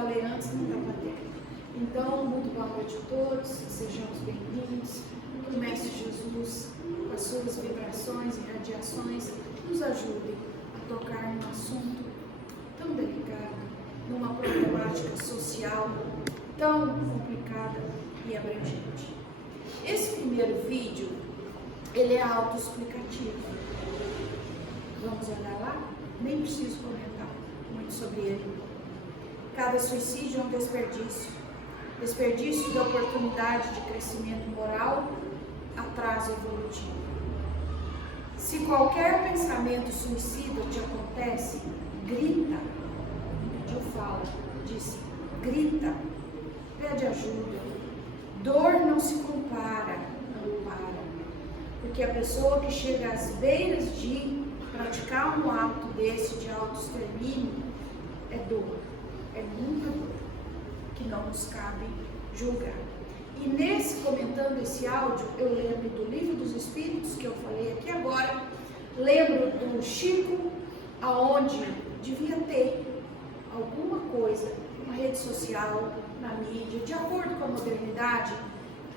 falei antes, não dá para ter. Então, muito boa noite a todos, sejamos bem-vindos. Que o Mestre Jesus, com as suas vibrações e radiações, nos ajude a tocar num assunto tão delicado, numa problemática social tão complicada e abrangente. Esse primeiro vídeo, ele é autoexplicativo. Vamos olhar lá? Nem preciso comentar muito sobre ele. Cada suicídio é um desperdício. Desperdício da oportunidade de crescimento moral, atraso evolutivo. Se qualquer pensamento suicida te acontece, grita. Eu falo, disse, grita, pede ajuda. Dor não se compara, ampara. Porque a pessoa que chega às beiras de praticar um ato desse de autoextermínio é dor, é muita dor, que não nos cabe julgar. E comentando esse áudio, eu lembro do Livro dos Espíritos, que eu falei aqui agora, lembro do Chico, aonde devia ter alguma coisa na rede social, na mídia, de acordo com a modernidade,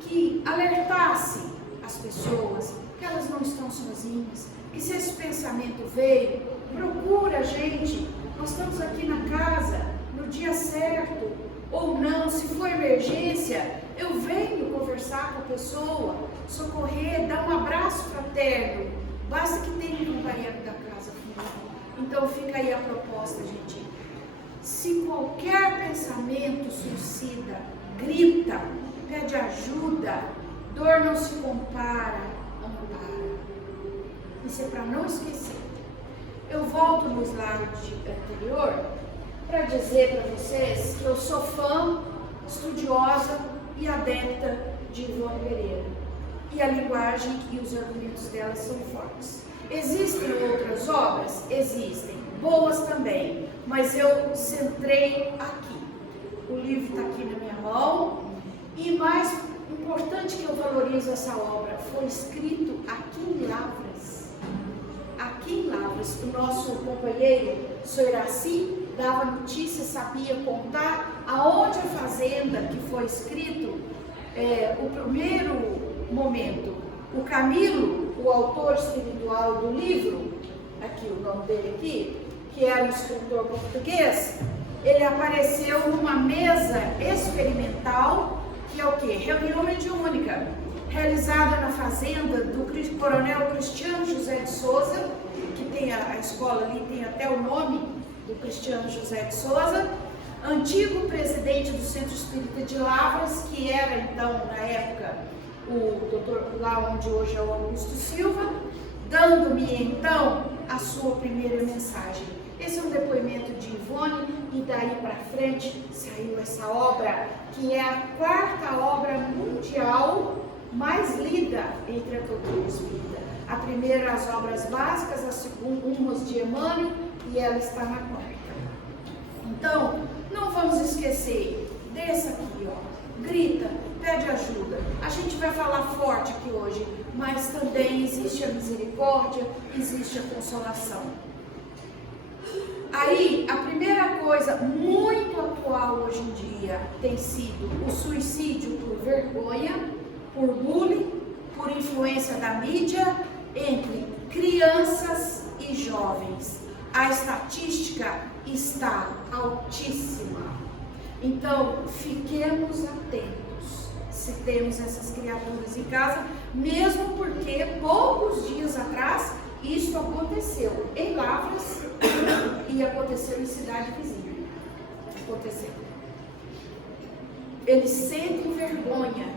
que alertasse as pessoas que elas não estão sozinhas, que se esse pensamento veio, procura a gente, nós estamos aqui na casa, no dia certo, ou não, se for emergência, eu venho conversar com a pessoa, socorrer, dar um abraço fraterno, basta que tenha um companheiro da casa comigo. Então fica aí a proposta, gente. Se qualquer pensamento suicida, grita, pede ajuda, dor não se compara, ampara. Isso é para não esquecer. Eu volto no slide anterior para dizer para vocês que eu sou fã, estudiosa e adepta de Ivone Pereira. E a linguagem e os argumentos dela são fortes. Existem outras obras? Existem. Boas também. Mas eu centrei aqui. O livro está aqui na minha mão. E mais importante que eu valorizo essa obra, foi escrito aqui em Lavras. Aqui em Lavras. O nosso companheiro, Soiraci, dava notícia, sabia contar aonde a fazenda que foi escrito, o primeiro momento, o Camilo, o autor espiritual do livro, aqui o nome dele aqui, que era um escritor português, ele apareceu numa mesa experimental, que é o quê? Reunião mediúnica, realizada na fazenda do coronel Cristiano José de Souza, que tem a escola ali, tem até o nome do Cristiano José de Souza, antigo presidente do Centro Espírita de Lavras, que era então, na época, o doutor, lá onde hoje é o Augusto Silva, dando-me então a sua primeira mensagem. Esse é um depoimento de Ivone, e daí para frente saiu essa obra, que é a 4ª obra mundial mais lida entre a cultura espírita. A primeira, as obras básicas, a segunda, umas de Emmanuel, e ela está na 4ª. Então, não vamos esquecer dessa aqui, ó. Grita, pede ajuda. A gente vai falar forte aqui hoje, mas também existe a misericórdia, existe a consolação. Aí, a primeira coisa muito atual hoje em dia tem sido o suicídio por vergonha, por bullying, por influência da mídia, entre crianças e jovens. A estatística está altíssima. Então, fiquemos atentos se temos essas criaturas em casa, mesmo porque poucos dias atrás isso aconteceu em Lavras e aconteceu em cidade vizinha. Aconteceu. Eles sentem vergonha,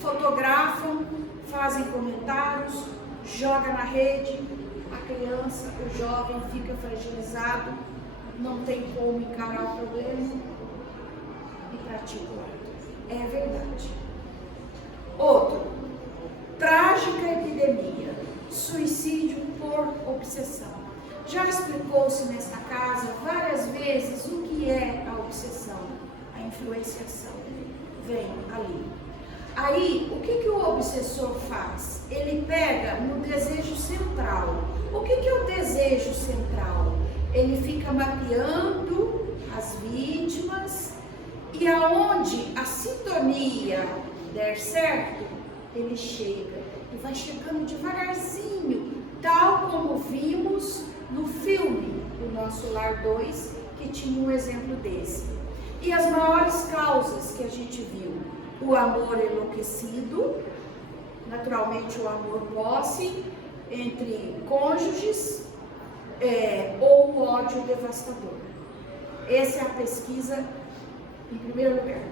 fotografam, fazem comentários, jogam na rede, a criança, o jovem fica fragilizado, não tem como encarar o problema e pratica o ato. É verdade. Outro, trágica epidemia, suicídio por obsessão. Já explicou-se nesta casa várias vezes o que é a obsessão, a influenciação. Vem ali. Aí, o que o obsessor faz? Ele pega no desejo central. O que é o desejo central? Ele fica mapeando as vítimas E aonde a sintonia der certo, ele chega. E vai chegando devagarzinho, tal como vimos no filme O Nosso Lar 2, que tinha um exemplo desse. E as maiores causas que a gente viu: o amor enlouquecido, naturalmente o amor posse entre cônjuges, ou o ódio devastador. Essa é a pesquisa em primeiro lugar.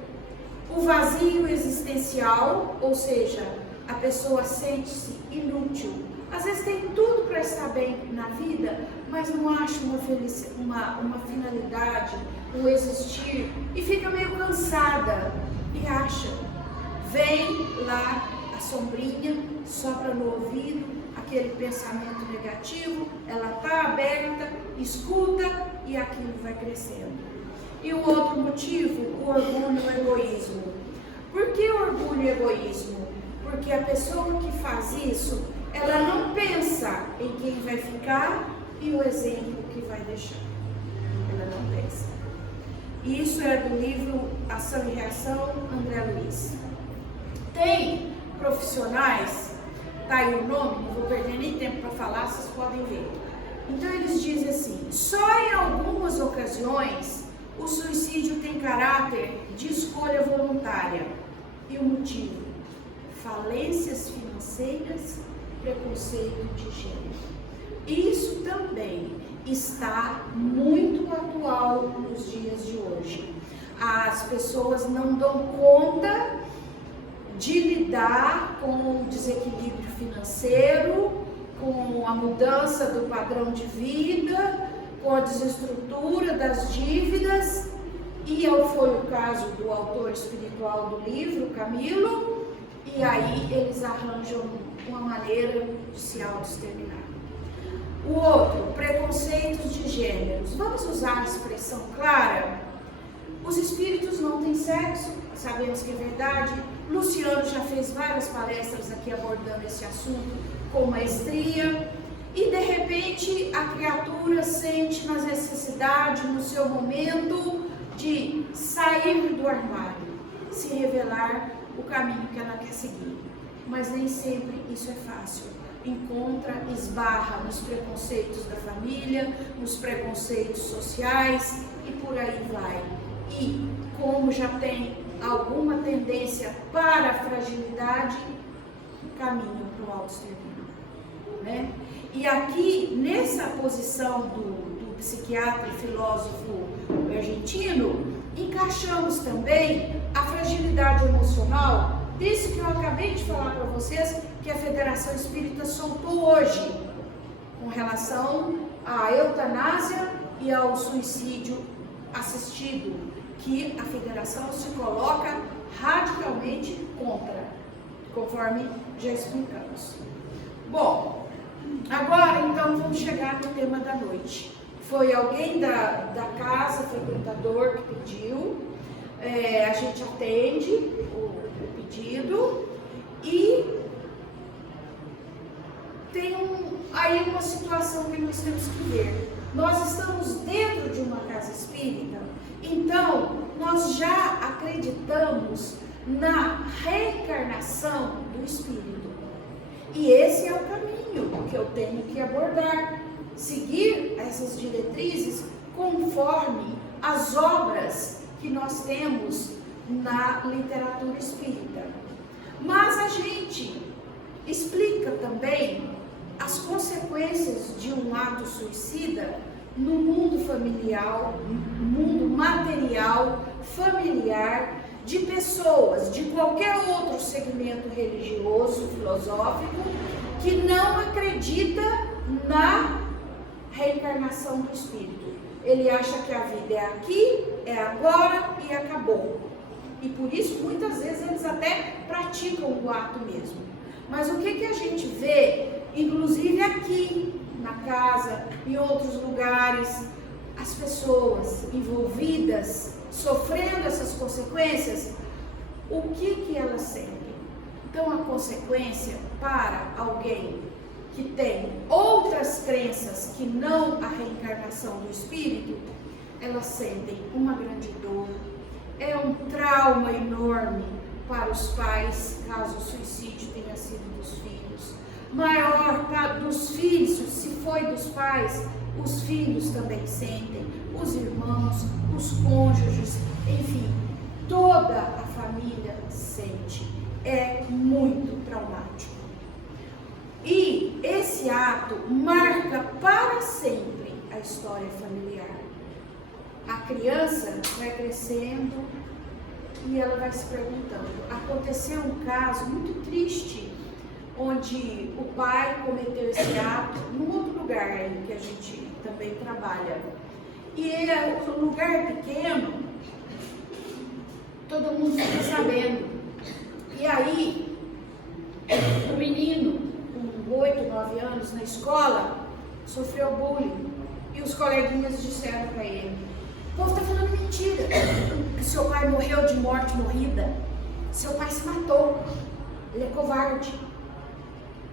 O vazio existencial, ou seja, a pessoa sente-se inútil. Às vezes tem tudo para estar bem na vida, mas não acha uma finalidade, um existir, e fica meio cansada e acha. Vem lá a sombrinha, sopra no ouvido, aquele pensamento negativo, ela está aberta, escuta e aquilo vai crescendo. E o outro motivo, o orgulho e o egoísmo. Por que orgulho e egoísmo? Porque a pessoa que faz isso, ela não pensa em quem vai ficar e o exemplo que vai deixar. Ela não pensa. Isso é do livro Ação e Reação, André Luiz. Tem profissionais, tá aí o nome, não vou perder nem tempo para falar, vocês podem ver. Então eles dizem assim: só em algumas ocasiões o suicídio tem caráter de escolha voluntária. E o motivo? Falências financeiras, preconceito de gênero. Isso também está muito atual nos dias de hoje. As pessoas não dão conta de lidar com o desequilíbrio financeiro, com a mudança do padrão de vida, com a desestrutura das dívidas, e foi o caso do autor espiritual do livro, Camilo, e aí eles arranjam uma maneira de se autoexterminar. O outro, preconceitos de gêneros. Vamos usar a expressão clara? Os espíritos não têm sexo, sabemos que é verdade. Luciano já fez várias palestras aqui abordando esse assunto com maestria. E de repente a criatura sente na necessidade, no seu momento, de sair do armário, se revelar o caminho que ela quer seguir. Mas nem sempre isso é fácil. Esbarra nos preconceitos da família, nos preconceitos sociais e por aí vai. E como já tem alguma tendência para a fragilidade, caminha para o autoextermínio, né? E aqui, nessa posição do psiquiatra e filósofo argentino, encaixamos também a fragilidade emocional desse que eu acabei de falar para vocês, que a Federação Espírita soltou hoje, com relação à eutanásia e ao suicídio assistido, que a Federação se coloca radicalmente contra, conforme já explicamos. Bom, agora então vamos chegar no tema da noite. Foi alguém da casa, frequentador, que pediu, a gente atende o pedido e tem aí uma situação que nós temos que ver. Nós estamos dentro de uma casa espírita, então nós já acreditamos na reencarnação do espírito. E esse é o caminho que eu tenho que abordar, seguir essas diretrizes conforme as obras que nós temos na literatura espírita. Mas a gente explica também as consequências de um ato suicida no mundo familiar, no mundo material, familiar, de pessoas de qualquer outro segmento religioso, filosófico, que não acredita na reencarnação do espírito. Ele acha que a vida é aqui, é agora e acabou. E por isso, muitas vezes, eles até praticam o ato mesmo. Mas o que a gente vê, inclusive aqui na casa, em outros lugares, as pessoas envolvidas, sofrendo essas consequências, o que elas sentem? Então, a consequência para alguém que tem outras crenças que não a reencarnação do espírito, elas sentem uma grande dor, é um trauma enorme para os pais, caso o suicídio tenha sido dos filhos. Maior para dos filhos, se foi dos pais, os filhos também sentem, os irmãos, os cônjuges, enfim, toda a família sente. É muito traumático. E esse ato marca para sempre a história familiar. A criança vai crescendo e ela vai se perguntando. Aconteceu um caso muito triste, onde o pai cometeu esse ato num outro lugar aí que a gente também trabalha. E é um lugar pequeno, todo mundo fica sabendo. E aí, o menino, com 8, 9 anos, na escola, sofreu bullying. E os coleguinhas disseram para ele: o povo está falando mentira, que seu pai morreu de morte morrida. Seu pai se matou, ele é covarde.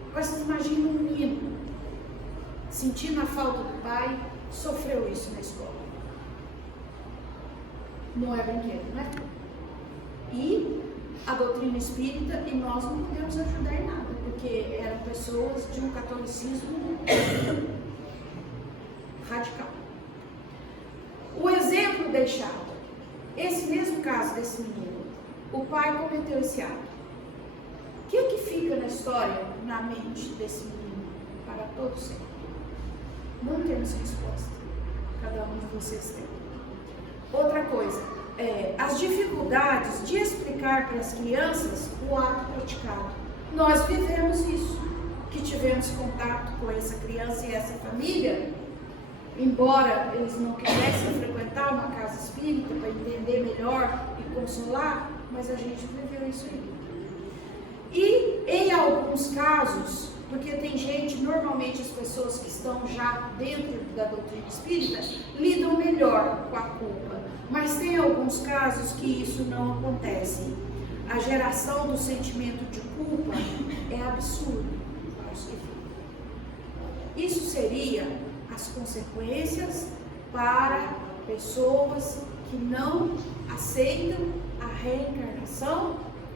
Agora vocês imaginam um menino sentindo a falta do pai, sofreu isso na escola. Não é brinquedo, né? E a doutrina espírita, e nós não podemos ajudar em nada, porque eram pessoas de um catolicismo radical. O exemplo deixado, esse mesmo caso desse menino, o pai cometeu esse ato. O que fica na história, na mente desse menino, para todos sempre? Não temos resposta. Cada um de vocês tem. Outra coisa, as dificuldades de explicar para as crianças o ato praticado. Nós vivemos isso, que tivemos contato com essa criança e essa família, embora eles não quisessem frequentar uma casa espírita para entender melhor e consolar, mas a gente viveu isso aí. E em alguns casos, porque tem gente, normalmente as pessoas que estão já dentro da doutrina espírita, lidam melhor com a culpa, mas tem alguns casos que isso não acontece. A geração do sentimento de culpa é absurdo para os que ficam. Isso seria as consequências para pessoas que não aceitam a reencarnação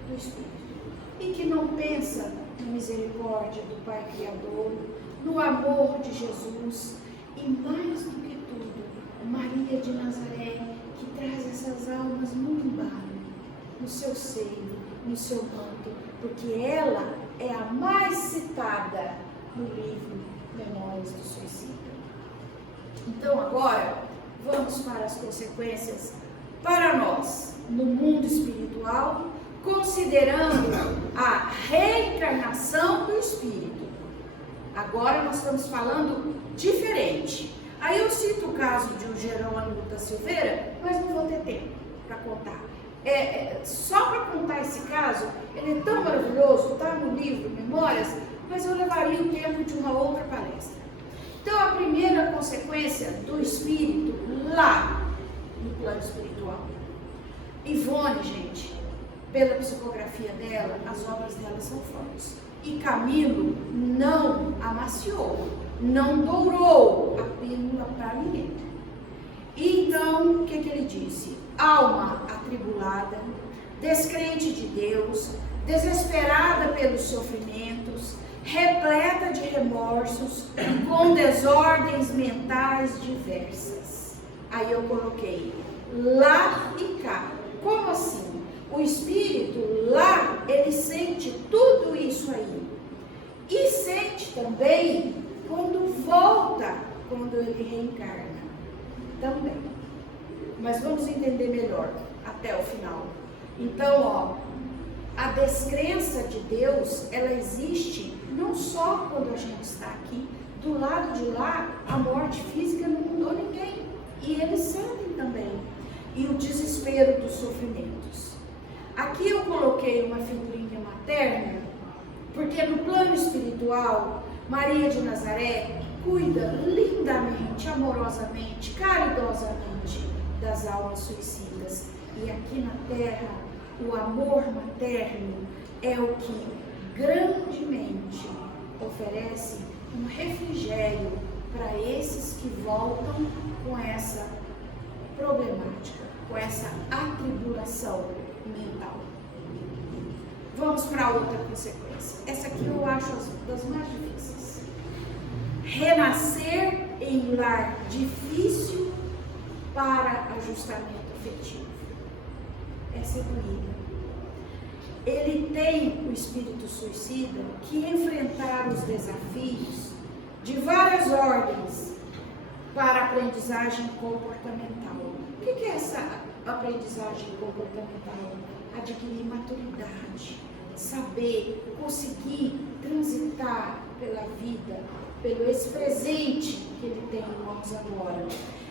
do Espírito e que não pensam na misericórdia do Pai Criador, no amor de Jesus e, mais do que tudo, Maria de Nazaré, que traz essas almas no embalo, no seu seio, no seu manto, porque ela é a mais citada no livro Memórias do Suicida. Então agora vamos para as consequências para nós no mundo espiritual, considerando a reencarnação do espírito. Agora nós estamos falando diferente. Aí eu cito o caso de um Jerônimo da Silveira, mas não vou ter tempo para contar. Só para contar esse caso, ele é tão maravilhoso, está no livro Memórias, mas eu levaria o tempo de uma outra palestra. Então, a primeira consequência do espírito lá no plano espiritual. Ivone, gente, pela psicografia dela, as obras dela são fortes. E Camilo não amaciou, não dourou a pílula para ninguém. Então, o que ele disse? Alma atribulada, descrente de Deus, desesperada pelos sofrimentos, repleta de remorsos, com desordens mentais diversas. Aí eu coloquei lá e cá. Como assim? O espírito lá, ele sente tudo isso aí. E sente também quando volta, quando ele reencarna. Também. Mas vamos entender melhor até o final. Então, a descrença de Deus, ela existe não só quando a gente está aqui. Do lado de lá, a morte física não mudou ninguém. E eles sentem também. E o desespero dos sofrimentos. Aqui eu coloquei uma figurinha materna, porque no plano espiritual, Maria de Nazaré cuida lindamente, amorosamente, caridosamente das almas suicidas. E aqui na Terra, o amor materno é o que grandemente oferece um refrigério para esses que voltam com essa problemática, com essa atribulação mental. Vamos para outra consequência. Essa aqui eu acho das mais difíceis. Renascer em lar difícil para ajustamento afetivo. Essa é doída. Ele tem, o espírito suicida, que enfrentar os desafios de várias ordens para a aprendizagem comportamental. O que é essa aprendizagem comportamental? Adquirir maturidade, saber, conseguir transitar pela vida, pelo esse presente que ele tem em mãos agora.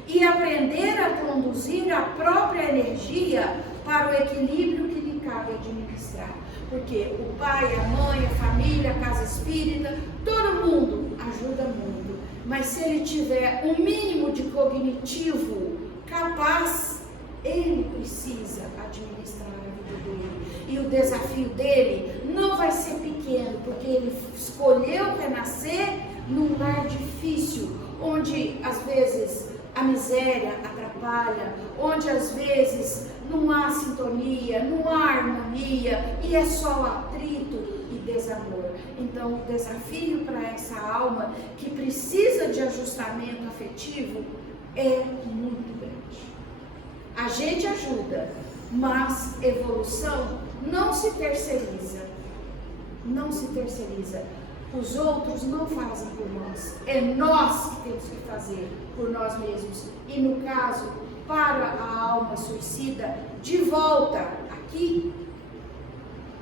E aprender a conduzir a própria energia para o equilíbrio que lhe cabe administrar. Porque o pai, a mãe, a família, a casa espírita, todo mundo ajuda muito. Mas se ele tiver um mínimo de cognitivo capaz, ele precisa administrar a vida dele. E o desafio dele não vai ser pequeno, porque ele escolheu renascer num lar difícil, onde às vezes a miséria atrapalha, onde às vezes não há sintonia, não há harmonia, e é só atrito e desamor. Então, o desafio para essa alma que precisa de ajustamento afetivo é muito grande. A gente ajuda, mas evolução não se terceiriza. Não se terceiriza. Os outros não fazem por nós. É nós que temos que fazer por nós mesmos. E no caso, para a alma suicida, de volta aqui,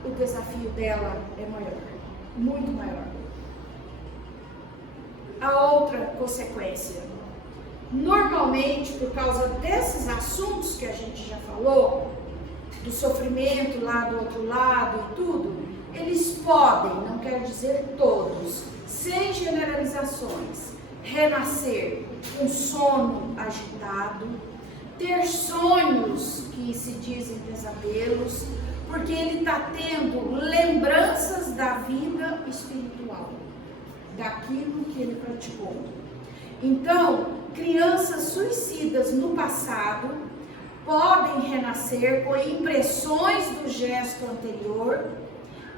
o desafio dela é maior, muito maior. A outra consequência, normalmente por causa desses assuntos que a gente já falou, do sofrimento lá do outro lado e tudo, eles podem, não quer dizer todos, sem generalizações, renascer com sono agitado, ter sonhos que se dizem pesadelos, porque ele está tendo lembranças da vida espiritual, daquilo que ele praticou. Então, crianças suicidas no passado podem renascer com impressões do gesto anterior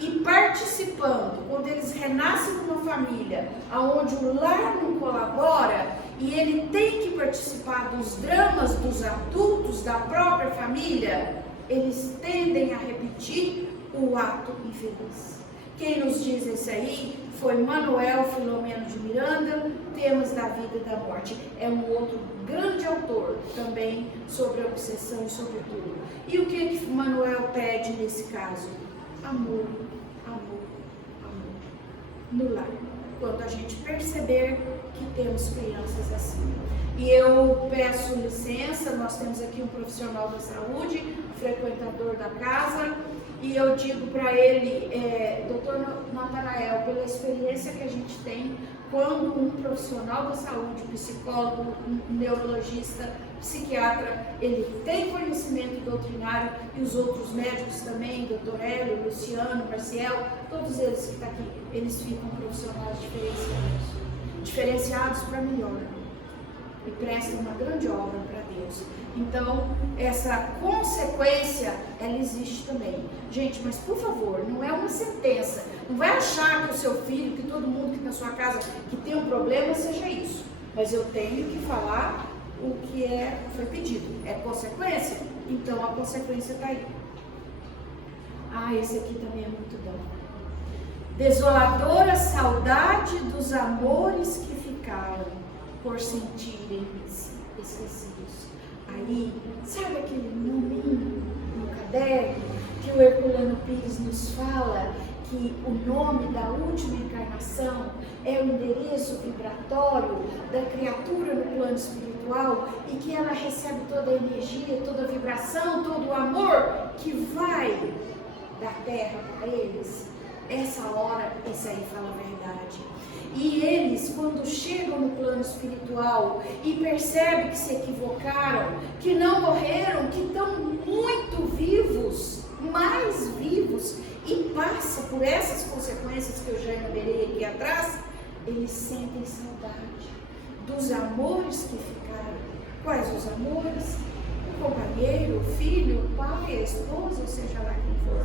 e participando, quando eles renascem numa família onde o lar não colabora e ele tem que participar dos dramas dos adultos da própria família, eles tendem a repetir o ato infeliz. Quem nos diz isso aí foi Manuel Filomeno de Miranda, Temas da Vida e da Morte. É um outro grande autor também sobre a obsessão e sobre tudo. E o que Manuel pede nesse caso? Amor, amor, amor. No lar. Quando a gente perceber que temos crianças assim. E eu peço licença, nós temos aqui um profissional da saúde, frequentador da casa, e eu digo para ele, doutor Natanael, pela experiência que a gente tem, quando um profissional da saúde, psicólogo, neurologista, psiquiatra, ele tem conhecimento doutrinário, e os outros médicos também, doutor Hélio, Luciano, Marcial, todos eles que estão aqui, eles ficam profissionais diferenciados para melhor. E prestam uma grande obra para Deus. Então, essa consequência, ela existe também. Gente, mas por favor, não é uma sentença. Não vai achar que o seu filho, que todo mundo que está na sua casa, que tem um problema, seja isso. Mas eu tenho que falar o que foi pedido. É consequência? Então, a consequência está aí. Esse aqui também é muito bom. Desoladora saudade dos amores que ficaram por sentirem-se esquecidos. Aí, sabe aquele nominho no caderno que o Herculano Pires nos fala que o nome da última encarnação é o endereço vibratório da criatura no plano espiritual e que ela recebe toda a energia, toda a vibração, todo o amor que vai da terra para eles? Essa hora, esse aí fala a verdade. E eles, quando chegam no plano espiritual e percebem que se equivocaram, que não morreram, que estão muito vivos, mais vivos, e passa por essas consequências que eu já enumerei aqui atrás, eles sentem saudade dos amores que ficaram. Quais os amores? O companheiro, o filho, a esposa, ou seja lá quem for,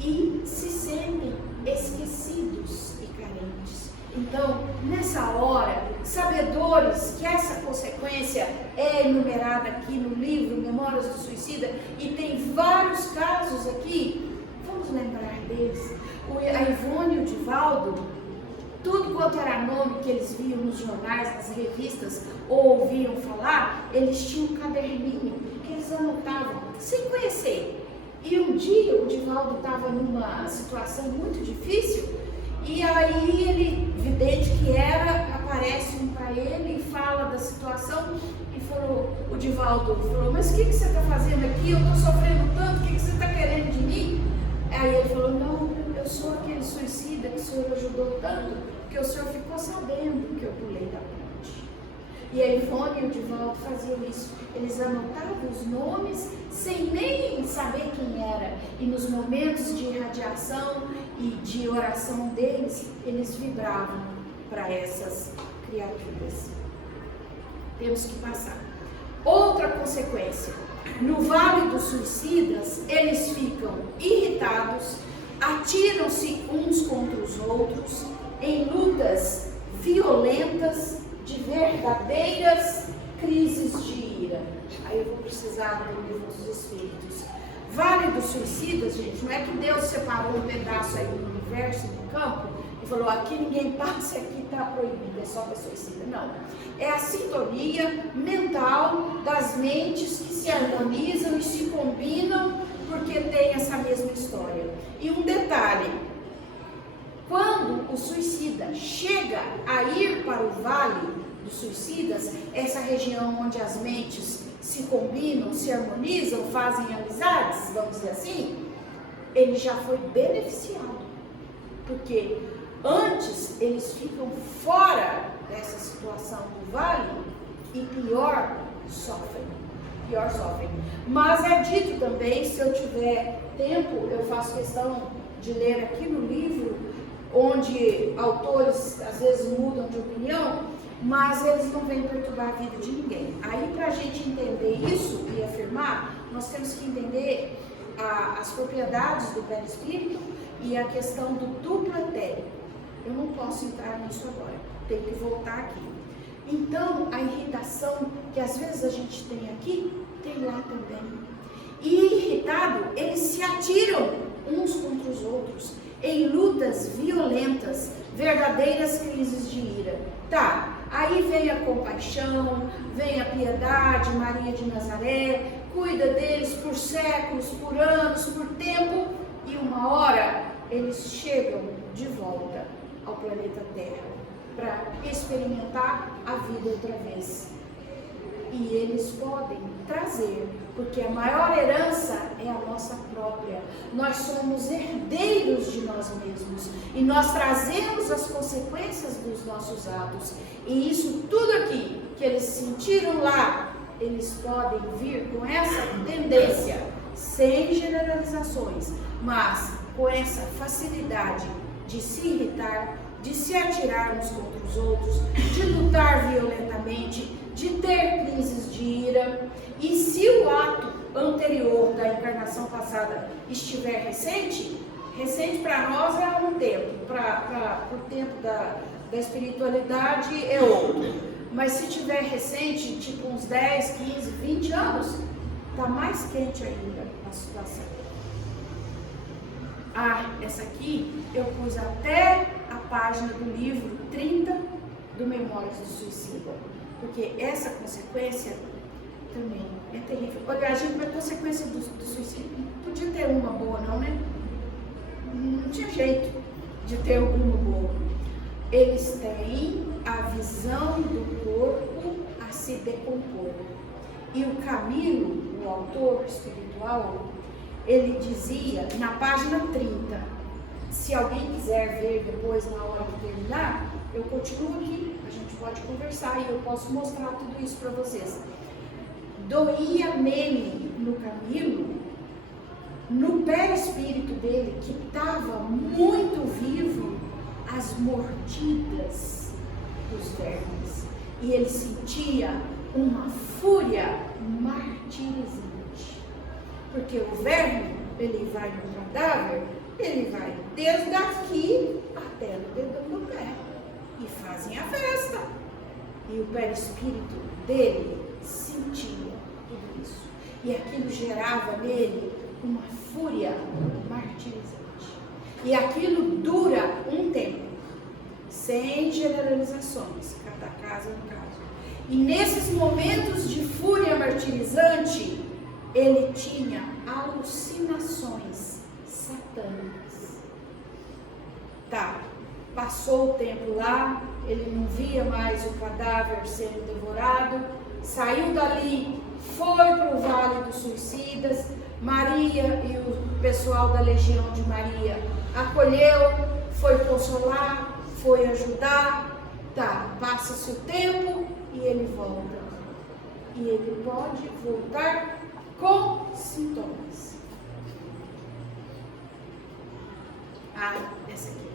e se sentem esquecidos e carentes. Então, nessa hora, sabedores que essa consequência é enumerada aqui no livro Memórias do Suicida, e tem vários casos aqui, vamos lembrar deles. A Ivone e o Divaldo, tudo quanto era nome que eles viam nos jornais, nas revistas, ou ouviam falar, eles tinham um caderninho que eles anotavam, sem conhecer. E um dia o Divaldo estava numa situação muito difícil, e aí ele, vidente que era, aparece um para ele e fala da situação, e falou, o Divaldo falou, mas o que você está fazendo aqui? Eu estou sofrendo tanto, o que você está querendo de mim? Aí ele falou, não, eu sou aquele suicida que o senhor ajudou tanto, porque o senhor ficou sabendo que eu pulei da ponte. E a Ivone e o Divaldo faziam isso, eles anotavam os nomes sem nem saber quem era, e nos momentos de irradiação e de oração deles, eles vibravam para essas criaturas. Temos que passar. Outra consequência, no Vale dos Suicidas, eles ficam irritados, atiram-se uns contra os outros, em lutas violentas, de verdadeiras crises de ira. Aí eu vou precisar do livro dos Espíritos. Vale dos Suicidas, gente, não é que Deus separou um pedaço aí do universo, do campo, e falou, aqui ninguém passa, aqui está proibido, é só para suicida. Não. É a sintonia mental das mentes que se harmonizam e se combinam porque tem essa mesma história. E um detalhe, quando o suicida chega a ir para o Vale dos Suicidas, essa região onde as mentes se combinam, se harmonizam, fazem amizades, vamos dizer assim, ele já foi beneficiado, porque antes eles ficam fora dessa situação do vale e pior sofrem. Mas é dito também, se eu tiver tempo, eu faço questão de ler aqui no livro, onde autores às vezes mudam de opinião, mas eles não vêm perturbar a vida de ninguém. Aí, para a gente entender isso e afirmar, nós temos que entender as propriedades do perispírito e a questão do duplo etérico. Eu não posso entrar nisso agora, tenho que voltar aqui. Então, a irritação que às vezes a gente tem aqui, tem lá também. E irritado, eles se atiram uns contra os outros, em lutas violentas, verdadeiras crises de ira. Tá, aí vem a compaixão, vem a piedade, Maria de Nazaré, cuida deles por séculos, por anos, por tempo, e uma hora eles chegam de volta ao planeta Terra para experimentar a vida outra vez. E eles podem trazer, porque a maior herança é a nossa própria. Nós somos herdeiros de nós mesmos e nós trazemos as consequências dos nossos atos. E isso tudo aqui que eles sentiram lá, eles podem vir com essa tendência, sem generalizações, mas com essa facilidade de se irritar, de se atirar uns contra os outros, de lutar violentamente, de ter crises de ira. E se o ato anterior da encarnação passada estiver recente para nós é um tempo, para o tempo da espiritualidade é outro. Mas se estiver recente, tipo uns 10, 15, 20 anos, está mais quente ainda a situação. Essa aqui eu pus até a página do livro 30 do Memórias do Suicida, porque essa consequência também é terrível. Olha, gente, a consequência do suicídio não podia ter uma boa, não, né? Não tinha jeito de ter alguma boa. Eles têm a visão do corpo a se decompor. E o Camilo, o autor espiritual, ele dizia na página 30, se alguém quiser ver depois na hora de terminar, eu continuo aqui, a gente pode conversar e eu posso mostrar tudo isso para vocês. Doía nele, no Camilo, no perispírito dele, que estava muito vivo, as mordidas dos vermes. E ele sentia uma fúria martirizante. Porque o verme, ele vai no cadáver, ele vai desde aqui até no dedão do pé. E fazem a festa. E o perispírito dele sentia tudo isso. E aquilo gerava nele uma fúria martirizante. E aquilo dura um tempo, sem generalizações, cada caso é um caso. E nesses momentos de fúria martirizante, ele tinha alucinações satânicas. Tá, passou o tempo lá, ele não via mais o cadáver sendo devorado, saiu dali, foi para o Vale dos Suicidas. Maria e o pessoal da Legião de Maria acolheu, foi consolar, foi ajudar. Tá, passa-se o tempo e ele volta. E ele pode voltar com sintomas. Essa aqui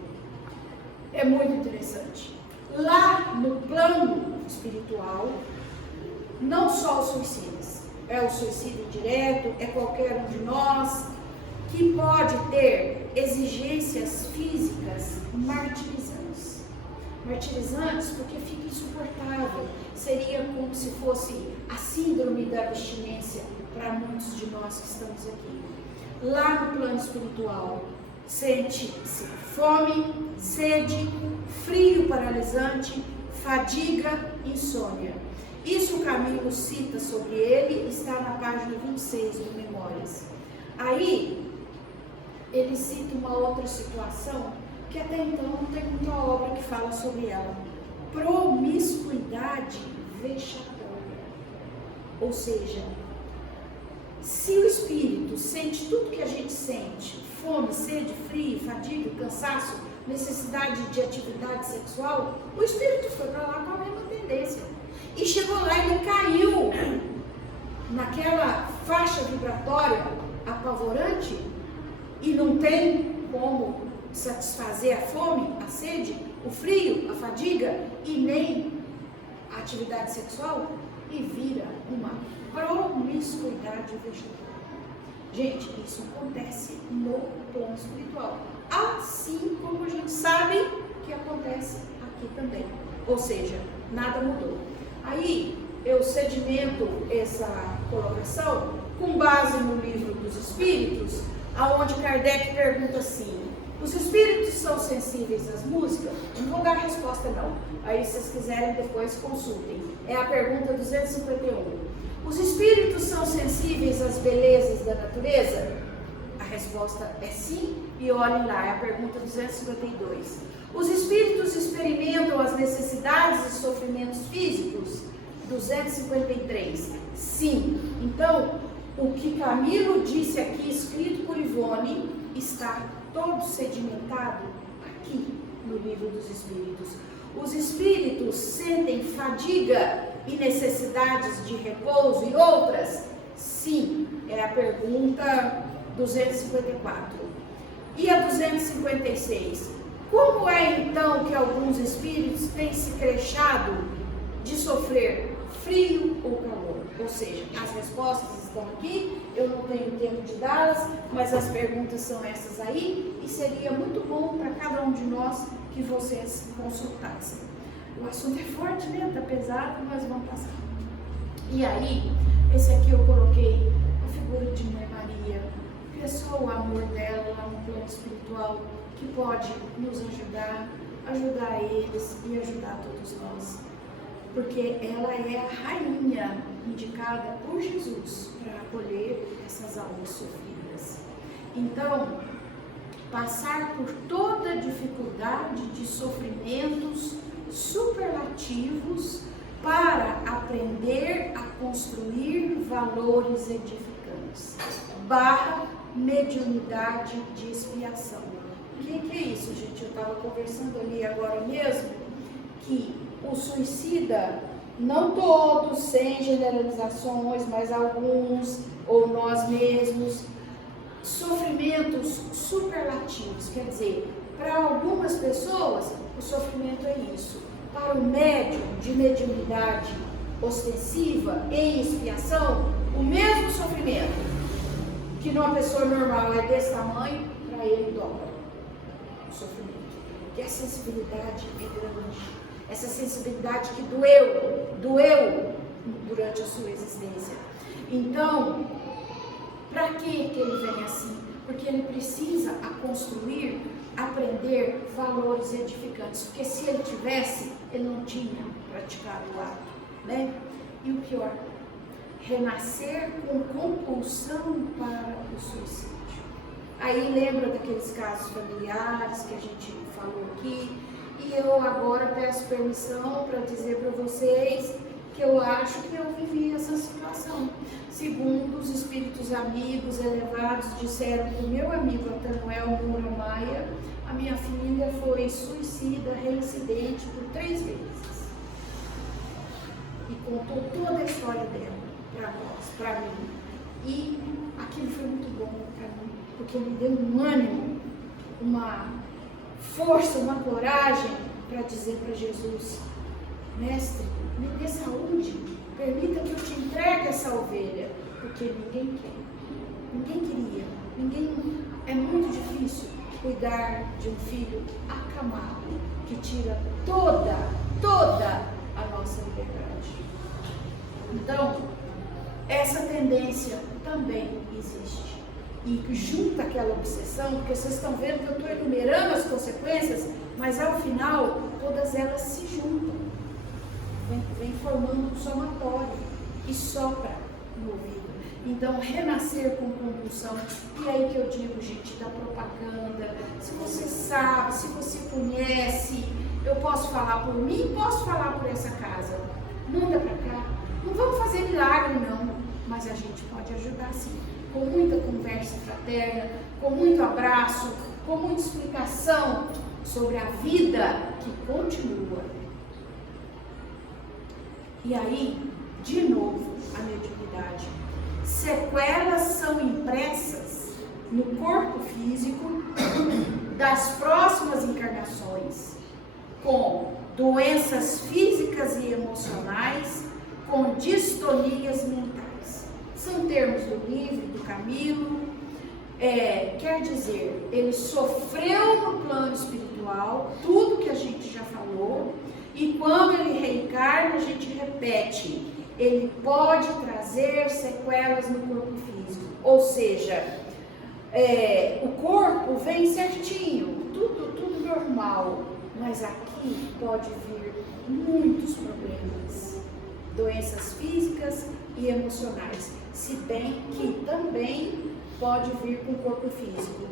é muito interessante. Lá no plano espiritual, não só os suicidas, é o suicídio direto, é qualquer um de nós que pode ter exigências físicas martirizantes. Martirizantes porque fica insuportável. Seria como se fosse a síndrome da abstinência para muitos de nós que estamos aqui. Lá no plano espiritual, sente-se fome, sede, frio paralisante, fadiga, insônia. Isso o Camilo cita sobre ele, está na página 26 do Memórias. Aí, ele cita uma outra situação, que até então não tem muita obra que fala sobre ela. Promiscuidade vexatória. Ou seja, se o espírito sente tudo que a gente sente, fome, sede, frio, fadiga, cansaço, necessidade de atividade sexual, o espírito foi para lá com a mesma tendência. E chegou lá e ele caiu naquela faixa vibratória apavorante e não tem como satisfazer a fome, a sede, o frio, a fadiga e nem a atividade sexual e vira uma promiscuidade vegetativa. Gente, isso acontece no plano espiritual, assim como a gente sabe que acontece aqui também. Ou seja, nada mudou. Aí eu sedimento essa colocação com base no Livro dos Espíritos, aonde Kardec pergunta assim: os espíritos são sensíveis às músicas? Eu não vou dar a resposta não, aí se vocês quiserem depois consultem. É a pergunta 251. Os espíritos são sensíveis às belezas da natureza? A resposta é sim, e olhem lá, é a pergunta 252. Os espíritos experimentam as necessidades e sofrimentos físicos? 253. Sim. Então, o que Camilo disse aqui, escrito por Ivone, está todo sedimentado aqui no Livro dos Espíritos. Os espíritos sentem fadiga e necessidades de repouso e outras? Sim, é a pergunta 254. E a 256? Como é então que alguns espíritos têm se queixado de sofrer frio ou calor? Ou seja, as respostas estão aqui, eu não tenho tempo de dá-las, mas as perguntas são essas aí, e seria muito bom para cada um de nós que vocês consultassem. O assunto é forte, né? Tá pesado, mas vamos passar. E aí, esse aqui eu coloquei a figura de Mãe Maria, pessoa, o amor dela lá no plano espiritual, que pode nos ajudar eles e ajudar todos nós. Porque ela é a rainha indicada por Jesus para acolher essas almas sofridas. Então, passar por toda a dificuldade de sofrimentos superlativos para aprender a construir valores edificantes. Mediunidade de expiação. O que é isso, gente? Eu estava conversando ali agora mesmo, que o suicida, não todos, sem generalizações, mas alguns, ou nós mesmos, sofrimentos superlativos, quer dizer, para algumas pessoas o sofrimento é isso, para o médium de mediunidade ostensiva em expiação, o mesmo sofrimento que numa pessoa normal é desse tamanho, para ele dobra o sofrimento. Porque a sensibilidade é grande. Essa sensibilidade que doeu durante a sua existência. Então, para que ele vem assim? Porque ele precisa construir, aprender valores edificantes. Porque se ele tivesse, ele não tinha praticado o ato, né? E o pior, renascer com compulsão para o suicídio. Aí lembra daqueles casos familiares que a gente falou aqui. E eu agora peço permissão para dizer para vocês que eu acho que eu vivi essa situação. Segundo os espíritos amigos elevados disseram que o meu amigo Atanuel Moura Maia, a minha filha foi suicida, reincidente por 3 vezes. E contou toda a história dela para nós, para mim. E aquilo foi muito bom para mim, porque me deu um ânimo, uma força, uma coragem para dizer para Jesus: Mestre, me dê saúde, permita que eu te entregue essa ovelha, porque ninguém quer, ninguém queria, é muito difícil cuidar de um filho acamado, que tira toda a nossa liberdade. Então, essa tendência também existe. E junta aquela obsessão, porque vocês estão vendo que eu estou enumerando as consequências, mas ao final, todas elas se juntam. Vem formando um somatório e sopra no ouvido. Então, renascer com compulsão. E aí que eu digo, gente, da propaganda. Se você sabe, se você conhece, eu posso falar por mim, posso falar por essa casa. Manda para cá. Não vamos fazer milagre, não. Mas a gente pode ajudar, sim. Com muita conversa fraterna, com muito abraço, com muita explicação sobre a vida que continua. E aí, de novo, a mediunidade. Sequelas são impressas no corpo físico das próximas encarnações, com doenças físicas e emocionais, com distonias mentais. São termos do livro, do Camilo. Quer dizer, ele sofreu no plano espiritual, tudo que a gente já falou, e quando ele reencarna, a gente repete, ele pode trazer sequelas no corpo físico. Ou seja, o corpo vem certinho, tudo normal, mas aqui pode vir muitos problemas, doenças físicas e emocionais, se bem que também pode vir com o corpo físico.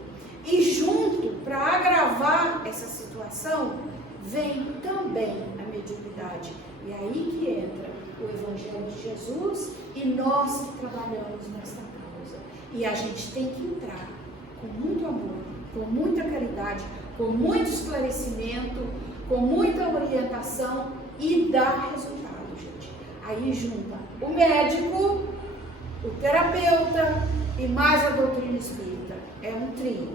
E junto, para agravar essa situação, vem também a mediunidade. E aí que entra o Evangelho de Jesus e nós que trabalhamos nesta causa. E a gente tem que entrar com muito amor, com muita caridade, com muito esclarecimento, com muita orientação e dar resultado, gente. Aí junta o médico, o terapeuta e mais a doutrina espírita. É um trio.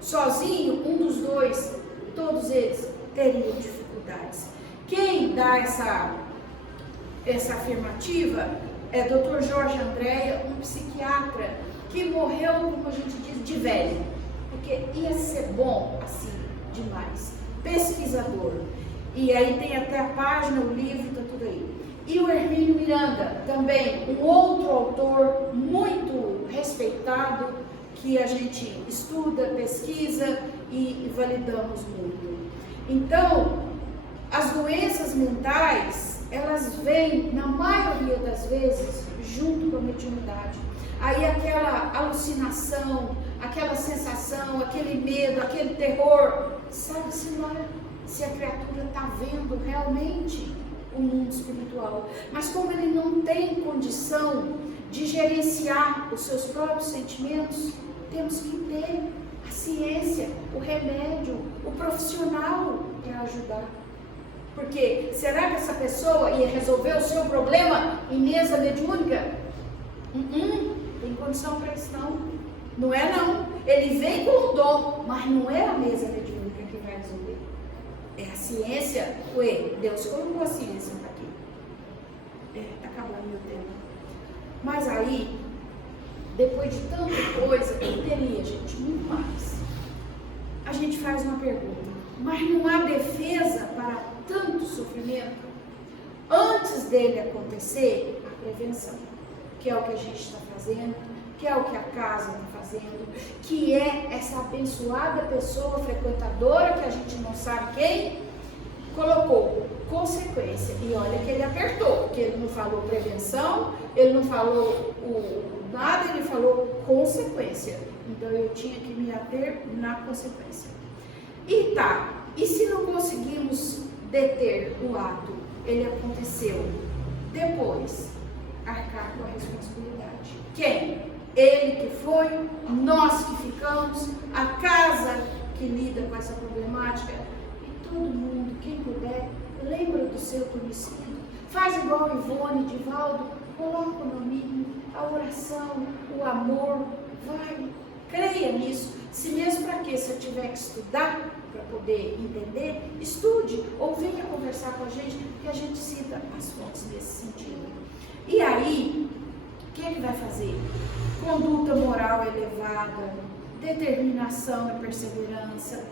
Sozinho, um dos dois, todos eles teriam dificuldades. Quem dá essa afirmativa é Dr. Jorge Andréa, um psiquiatra que morreu, como a gente diz, de velho, porque ia ser bom assim demais, pesquisador. E aí tem até a página, o livro, tá tudo aí. E o Hermínio Miranda, também um outro autor muito respeitado, que a gente estuda, pesquisa e validamos muito. Então, as doenças mentais, elas vêm, na maioria das vezes, junto com a mediunidade. Aí aquela alucinação, aquela sensação, aquele medo, aquele terror, sabe-se lá se a criatura está vendo realmente o mundo espiritual. Mas como ele não tem condição de gerenciar os seus próprios sentimentos, temos que ter a ciência, o remédio, o profissional para ajudar. Porque será que essa pessoa ia resolver o seu problema em mesa mediúnica? Tem condição para isso não. Não é não. Ele vem com o dom, mas não é a mesa mediúnica que vai resolver. É a ciência. Deus colocou a ciência aqui. Está acabando meu tempo. Mas aí, depois de tanta coisa, uma pergunta: mas não há defesa para tanto sofrimento? Antes dele acontecer, a prevenção, que é o que a gente está fazendo, que é o que a casa está fazendo, que é essa abençoada pessoa frequentadora que a gente não sabe quem colocou consequência. E olha que ele apertou, porque ele não falou prevenção, ele não falou nada, ele falou consequência. Então eu tinha que me ater na consequência. E se não conseguimos deter o ato, ele aconteceu, depois arcar com a responsabilidade. Quem? Ele que foi, nós que ficamos, a casa que lida com essa problemática, e todo mundo, quem puder, lembra do seu conhecido, faz igual Ivone, Divaldo, coloca no mínimo a oração, o amor, vai, creia nisso. Se mesmo para quê? Se eu tiver que estudar para poder entender, estude ou venha conversar com a gente, que a gente cita as fontes nesse sentido. E aí, o que é que vai fazer? Conduta moral elevada, determinação e perseverança,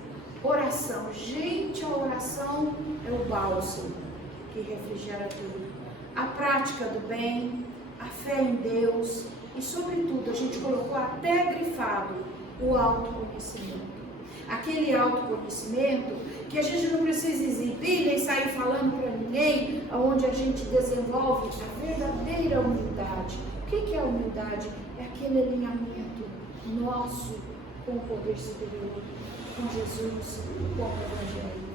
oração. Gente, a oração é o bálsamo que refrigera tudo. A prática do bem, a fé em Deus e, sobretudo, a gente colocou até grifado o autoconhecimento. Aquele autoconhecimento que a gente não precisa exibir nem sair falando para ninguém, onde a gente desenvolve a verdadeira humildade. O que é a humildade? É aquele alinhamento nosso com o poder superior, com Jesus, com o Evangelho.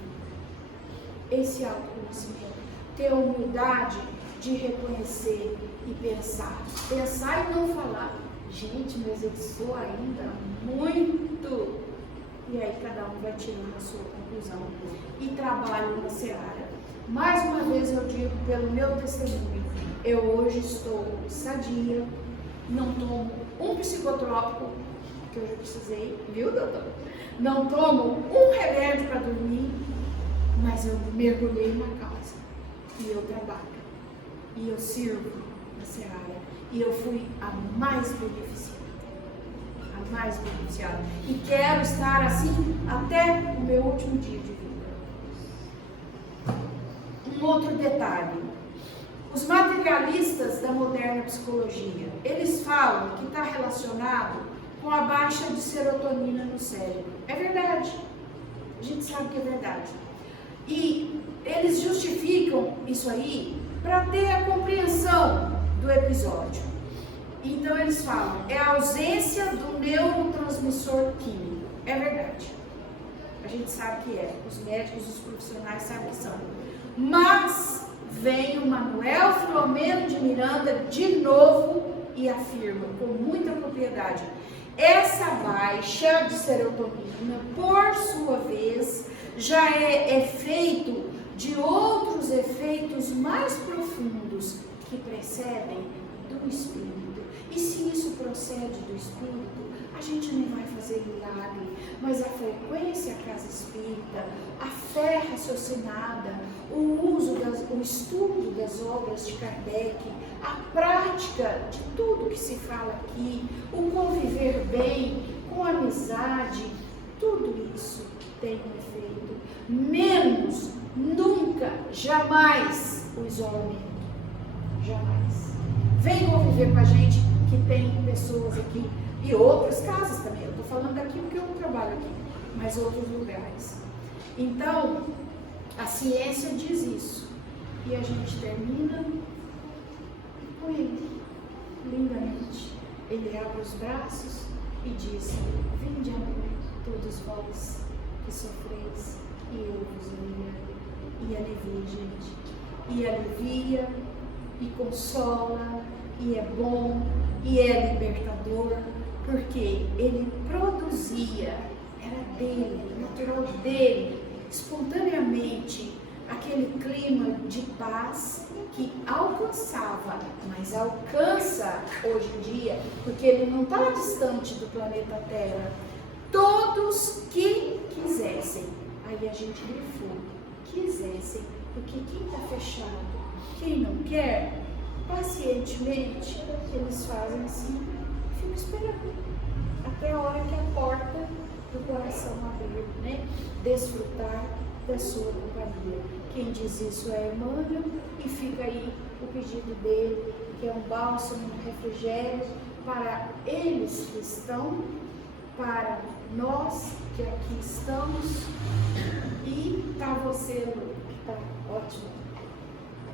Esse autoconhecimento. Ter a humildade de reconhecer e pensar. Pensar e não falar. Gente, mas eu sou ainda muito. E aí cada um vai tirando a sua conclusão. E trabalho na seara. Mais uma vez eu digo pelo meu testemunho, eu hoje estou sadia, não tomo um psicotrópico, que eu já precisei, viu, doutor? Não tomo um remédio para dormir, mas eu mergulhei na causa. E eu trabalho. E eu sirvo na seara. E eu fui a mais beneficiada. A mais beneficiada. E quero estar assim até o meu último dia de vida. Um outro detalhe. Os materialistas da moderna psicologia, eles falam que está relacionado com a baixa de serotonina no cérebro. É verdade. A gente sabe que é verdade. E eles justificam isso aí para ter a compreensão do episódio. Então eles falam, é a ausência do neurotransmissor químico. É verdade. A gente sabe que é. Os médicos, os profissionais sabem que são. Mas vem o Manuel Filomeno de Miranda de novo e afirma com muita propriedade. Essa baixa de serotonina, por sua vez, já é efeito de outros efeitos mais profundos que precedem do espírito. E se isso procede do espírito, a gente não vai fazer milagre, mas a frequência casa espírita, a fé raciocinada, o estudo das obras de Kardec, a prática de tudo que se fala aqui, o conviver bem, com amizade, tudo isso tem um efeito. Menos, nunca, jamais o isolamento. Jamais. Vem conviver com a gente, que tem pessoas aqui, e outras casas também. Eu estou falando daqui porque eu não trabalho aqui, mas outros lugares. Então, a ciência diz isso. E a gente termina com ele, lindamente. Ele abre os braços e diz: vinde a mim, todos vós que sofreis, e eu vos aliviarei. E alivia, gente. E alivia, e consola, e é bom, e é libertador, porque ele produzia, era dele, natural dele, espontaneamente, aquele clima de paz que alcançava, mas alcança hoje em dia, porque ele não está distante do planeta Terra. Todos que quisessem, aí a gente grifou, quisessem, porque quem está fechado, quem não quer, pacientemente, eles fazem assim, ficam esperando, até a hora que a porta do coração abrir, né? desfrutar da sua companhia. Quem diz isso é Emmanuel, e fica aí o pedido dele, que é um bálsamo, um refrigério para eles que estão, para nós que aqui estamos, e para você, Lu, que está ótimo.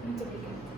Muito obrigada.